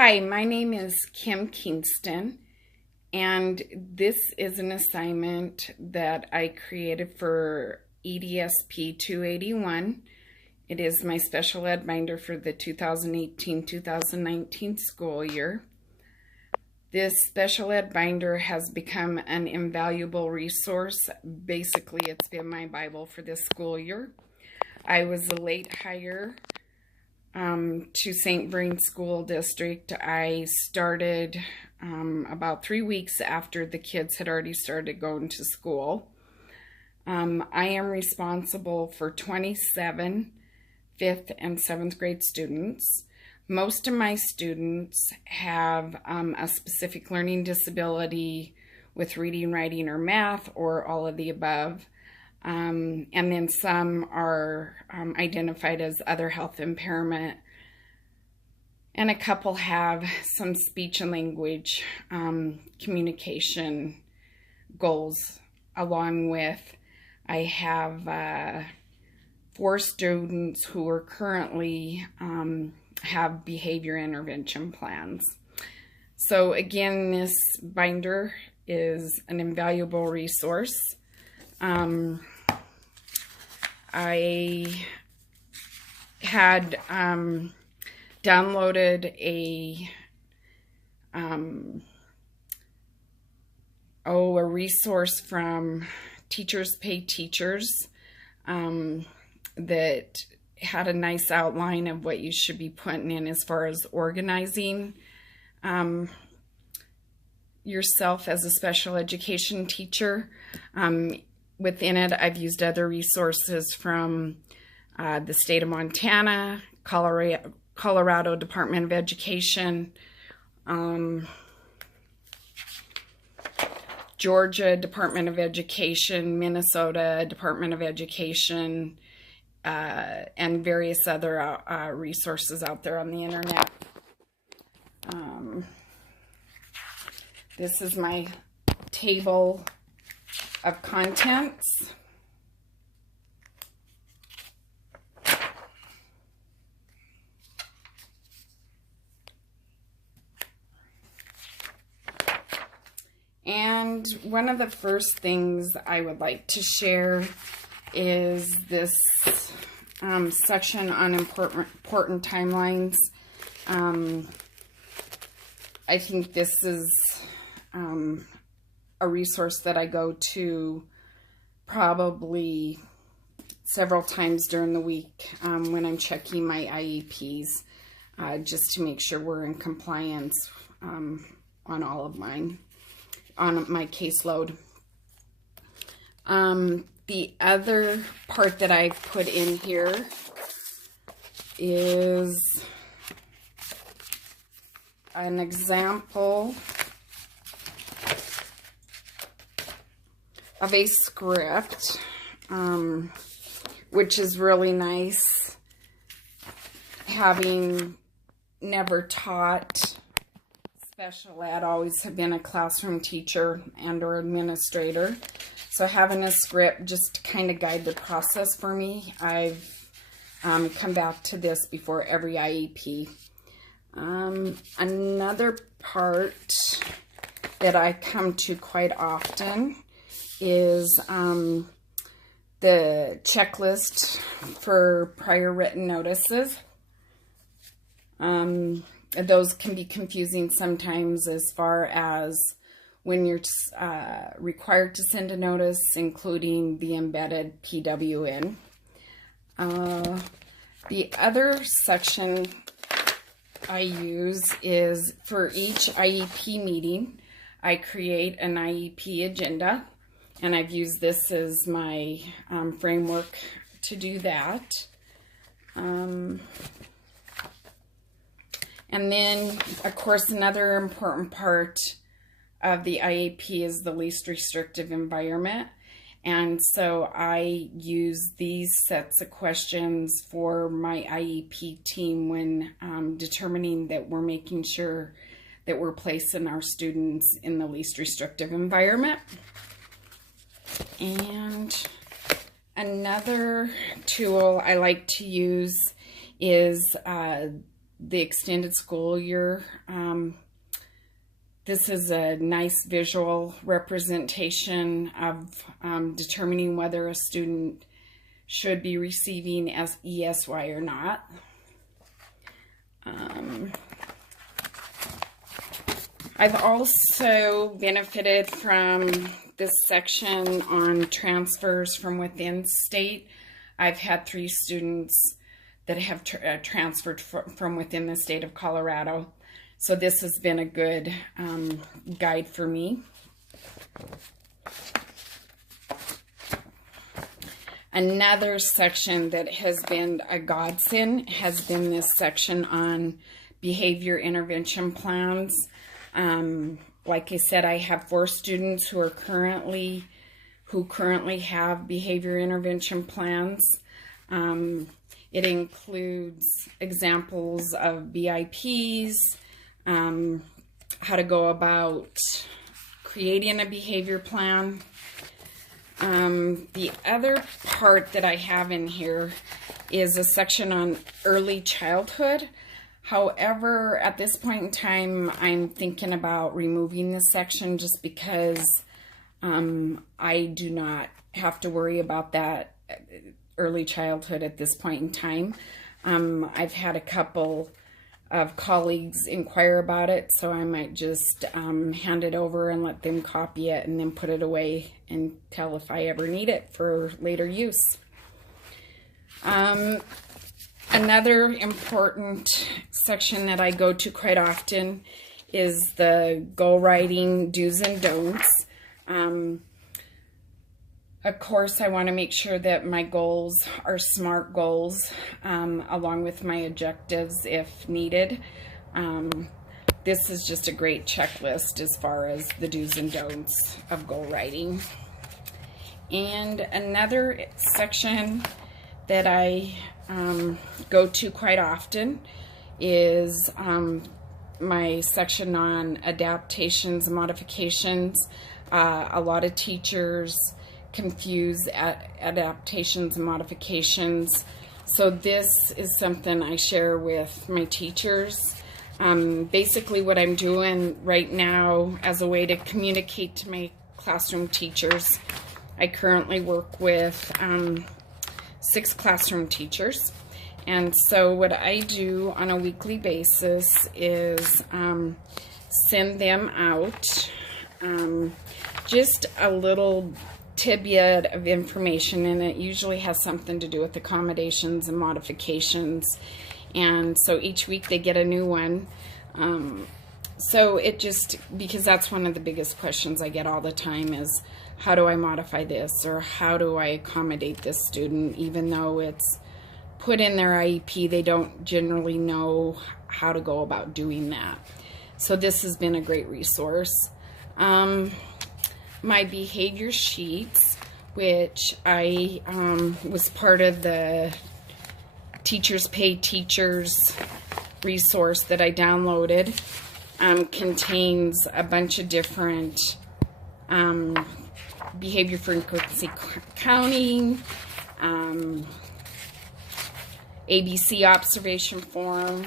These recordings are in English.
Hi, my name is Kim Kingston, and this is an assignment that I created for EDSP 281. It is my special ed binder for the 2018-2019 school year. This special ed binder has become an invaluable resource. Basically, it's been my Bible for this school year. I was a late hire to St. Vrain School District. I started about 3 weeks after the kids had already started going to school. I am responsible for 27 5th and 7th grade students. Most of my students have a specific learning disability with reading, writing, or math, or all of the above. And then some are identified as other health impairment. And a couple have some speech and language communication goals, along with I have 4 students who are currently have behavior intervention plans. So again, this binder is an invaluable resource. I had downloaded a resource from Teachers Pay Teachers that had a nice outline of what you should be putting in as far as organizing yourself as a special education teacher. Within it, I've used other resources from the state of Montana, Colorado Department of Education, Georgia Department of Education, Minnesota Department of Education, and various other resources out there on the internet. This is my table of contents. And one of the first things I would like to share is this section on important timelines. I think this is a resource that I go to probably several times during the week when I'm checking my IEPs, just to make sure we're in compliance on all of mine, on my caseload. The other part that I've put in here is an example of a script, which is really nice, having never taught special ed, always have been a classroom teacher and or administrator. So having a script just to kind of guide the process for me. I've come back to this before every IEP. Another part that I come to quite often is the checklist for prior written notices. Those can be confusing sometimes as far as when you're required to send a notice, including the embedded PWN. The other section I use is for each IEP meeting, I create an IEP agenda, and I've used this as my framework to do that. And then, of course, another important part of the IEP is the least restrictive environment. And so I use these sets of questions for my IEP team when determining that we're making sure that we're placing our students in the least restrictive environment. And another tool I like to use is the extended school year. This is a nice visual representation of determining whether a student should be receiving ESY or not. I've also benefited from this section on transfers from within state. I've had 3 students that have transferred from within the state of Colorado. So this has been a good guide for me. Another section that has been a godsend has been this section on behavior intervention plans. Like I said, I have 4 students who currently have behavior intervention plans. It includes examples of BIPs, how to go about creating a behavior plan. The other part that I have in here is a section on early childhood. However, at this point in time, I'm thinking about removing this section just because I do not have to worry about that early childhood at this point in time. I've had a couple of colleagues inquire about it, so I might just hand it over and let them copy it and then put it away until if I ever need it for later use. Another important section that I go to quite often is the goal writing do's and don'ts. Of course, I want to make sure that my goals are SMART goals, along with my objectives if needed. This is just a great checklist as far as the do's and don'ts of goal writing. And another section that I go to quite often is my section on adaptations and modifications. A lot of teachers confuse adaptations and modifications, so this is something I share with my teachers. Basically what I'm doing right now as a way to communicate to my classroom teachers, I currently work with 6 classroom teachers, and so what I do on a weekly basis is send them out just a little tidbit of information, and it usually has something to do with accommodations and modifications, and so each week they get a new one. So it just, because that's one of the biggest questions I get all the time is, how do I modify this, or how do I accommodate this student? Even though it's put in their IEP, they don't generally know how to go about doing that. So this has been a great resource. My behavior sheets, which I was part of the Teachers Pay Teachers resource that I downloaded, contains a bunch of different behavior frequency counting, ABC observation form,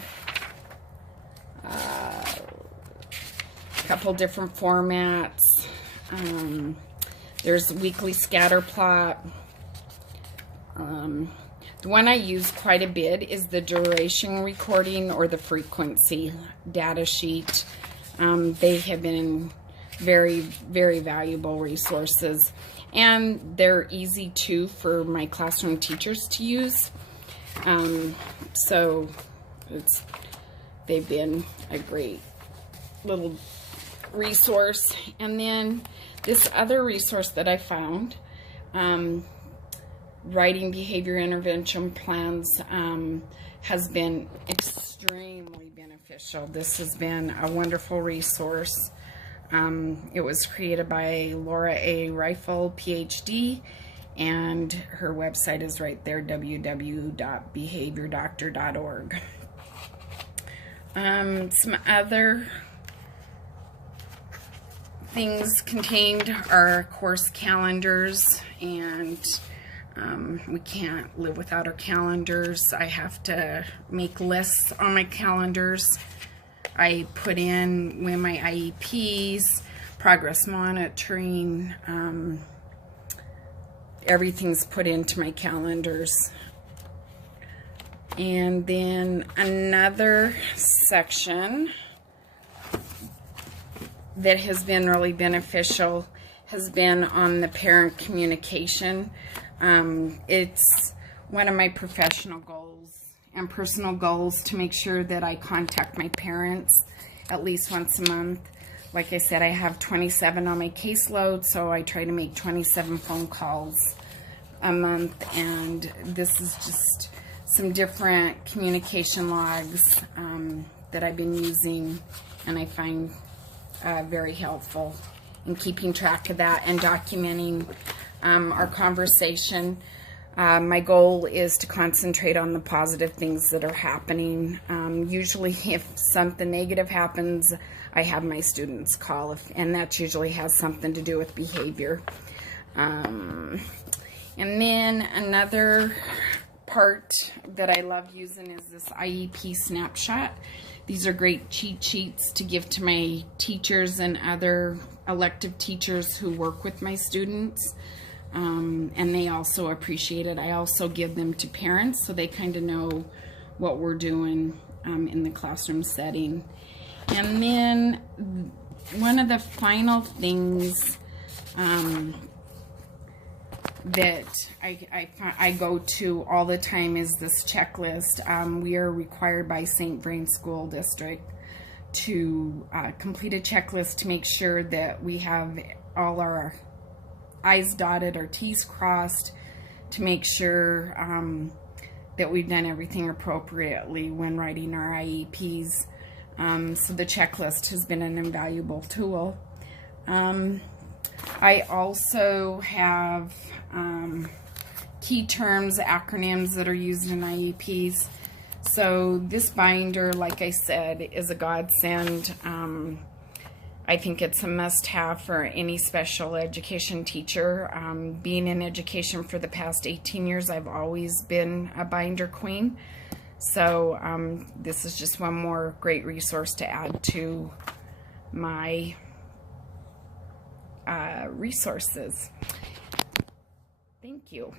a couple different formats. There's a weekly scatter plot. The one I use quite a bit is the duration recording or the frequency data sheet. They have been very, very valuable resources, and they're easy too for my classroom teachers to use. So they've been a great little resource. And then this other resource that I found, writing behavior intervention plans, has been extremely beneficial. This has been a wonderful resource. It was created by Laura A. Rifle, PhD, and her website is right there, www.behaviordoctor.org. Some other things contained are course calendars and We can't live without our calendars. I have to make lists on my calendars. I put in when my IEPs, progress monitoring, everything's put into my calendars. And then another section that has been really beneficial has been on the parent communication. It's one of my professional goals and personal goals to make sure that I contact my parents at least once a month. Like I said, I have 27 on my caseload, so I try to make 27 phone calls a month, and this is just some different communication logs that I've been using, and I find very helpful in keeping track of that and documenting our conversation. My goal is to concentrate on the positive things that are happening. Usually if something negative happens, I have my students call, and that usually has something to do with behavior. And then another part that I love using is this IEP snapshot. These are great cheat sheets to give to my teachers and other elective teachers who work with my students. And they also appreciate it. I also give them to parents so they kind of know what we're doing in the classroom setting. And then one of the final things that I go to all the time is this checklist. We are required by St. Vrain School District to complete a checklist to make sure that we have all our I's dotted, our T's crossed, to make sure that we've done everything appropriately when writing our IEPs. So the checklist has been an invaluable tool. I also have key terms, acronyms that are used in IEPs. So this binder, like I said, is a godsend. I think it's a must-have for any special education teacher. Being in education for the past 18 years, I've always been a binder queen. So this is just one more great resource to add to my resources. Thank you.